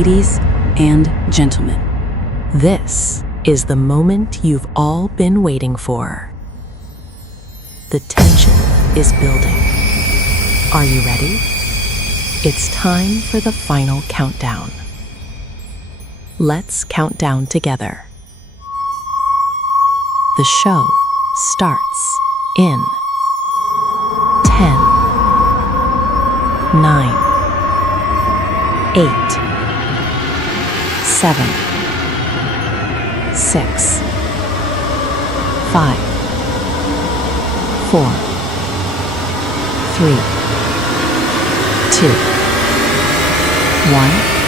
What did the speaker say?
Ladies and gentlemen, this is the moment you've all been waiting for. The tension is building. Are you ready? It's time for the final countdown. Let's count down together. The show starts in 10, 9, 8, 7, 6, 5, 4, 3, 2, 1.